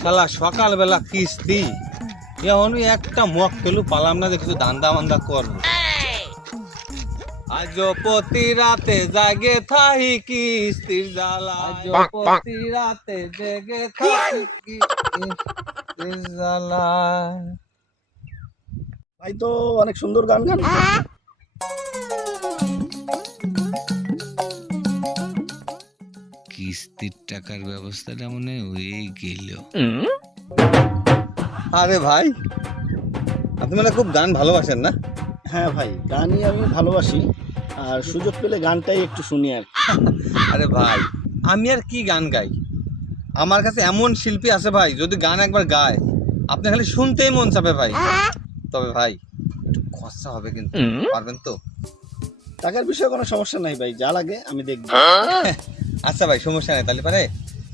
শালা সকালবেলা কিস্তি এখন একটা মগ পেলু পালাম না যে কিছু দান্দা মান্দা করব আজ প্রতি রাতে জাগে থাহি কিস্তির জ্বালা। আজ প্রতি রাতে জেগে থাহি কিস্তির জ্বালা। ভাই তো অনেক সুন্দর গান গান। কিস্তির টাকার ব্যবস্থাটা মনে হয় হয়ে গেল। আরে ভাই আপনি মানে খুব গান ভালোবাসেন না? হ্যাঁ ভাই গানই আমি ভালোবাসি আর সুযোগ পেলে গানটাই একটু শুনি আর আরে ভাই আমি আর কি গান গাই? আমার কাছে এমন শিল্পী আছে ভাই যদি গান একবার গায় আপনি খালি শুনতেই মন চাবে ভাই। তবে ভাই একটু খরচা হবে কিন্তু পারবেন তো? টাকার বিষয়ে কোনো সমস্যা নাই ভাই যা লাগে আমি দেখব। আচ্ছা ভাই সমস্যা নেই তাহলে পারে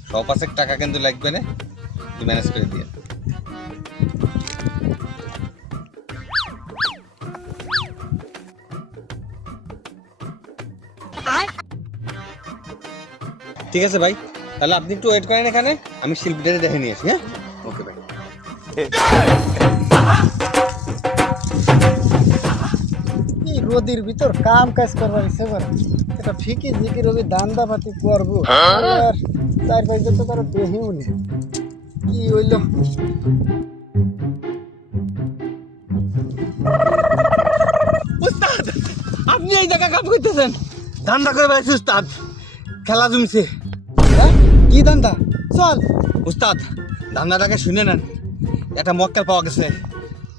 শ পাঁচেক টাকা কিন্তু লাগবে না তুই ম্যানেজ করে দিয়ে। ঠিক আছে ভাই তাহলে আপনি একটু ওয়েট করেন এখানে আমি শিল্পীটাকে দেখে নিয়ে আসি হ্যাঁ? ওকে ভাই রোদির ভিতর কাম কাজ করবার ইচ্ছে করে? এটা ফিকি জিকি রবি দান্দা পাতি করব। আর চার পাঁচ তো তার দেহিও নেই। কি হইল? উস্তাদ আপনি এই জায়গা কাম করতেছেন? ধান্দা করে বেড়াচ্ছি উস্তাদ। খেলা জমছে। হ্যাঁ? কি দান্দা? চল। উস্তাদ ধান্দাটাকে শুনে নেন। একটা মক্কেল পাওয়া গেছে।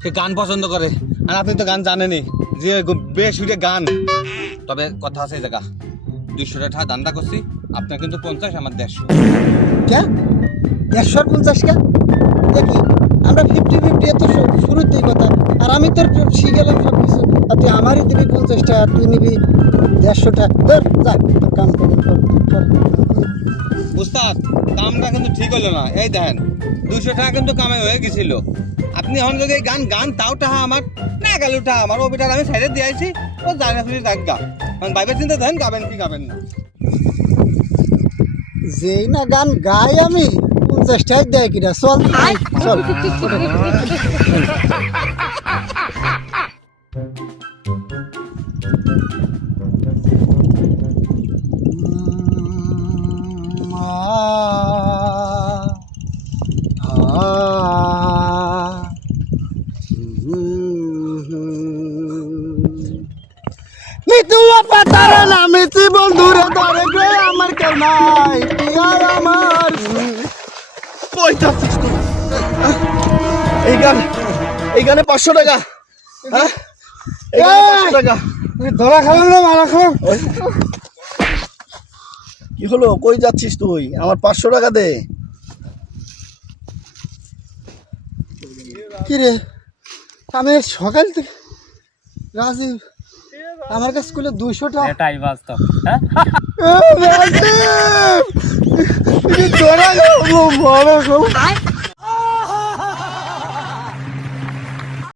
সে গান পছন্দ করে। আর আপনি তো গান জানেনই। যে বেশ গান। তবে কথা আছে জায়গা। দুইশো টাকা দান্দা করছি আপনার কিন্তু পঞ্চাশ আমার দেড়শো। কে? দেড়শো আর পঞ্চাশ কে? দেখি আমরা ফিফটি ফিফটি এত শুরুতেই কথা। আর আমি তোর শিখেলাম সব কিছু আর তুই আমারই দিবি পঞ্চাশটা আর তুই নিবি দেড়শোটা ধর যা তোর কাম করে। উস্তাদ কামটা কিন্তু ঠিক হলো না। এই দেখেন দুশো টাকা কিন্তু কামে হয়ে গেছিল। আপনি এখন যদি গান গান তাও টাহা আমার না গেল টাহা আমার ও বেটার আমি সাইডে দিয়েছি ও গা বাইবের চিন্তা দেন গাবেন কি গাবেন না যেই না গান গাই আমি পঞ্চাশটাই দেয় কিনা চল চল মিতুয়া পাতারা না মিতি বন্ধুরে ধরে গে আমার কেউ নাই আর আমার। এই গান এই গানে পাঁচশো টাকা। হ্যাঁ? এই গানে পাঁচশো টাকা। ধরা খালাম না মারা খালাম কি হলো? কই যাচ্ছিস তুই? আমার পাঁচশো টাকা দে। কি রে? আমি সকাল থেকে রাজীব আমার কাছে স্কুলে দুইশো টাকা এটাই বাস্তব হ্যাঁ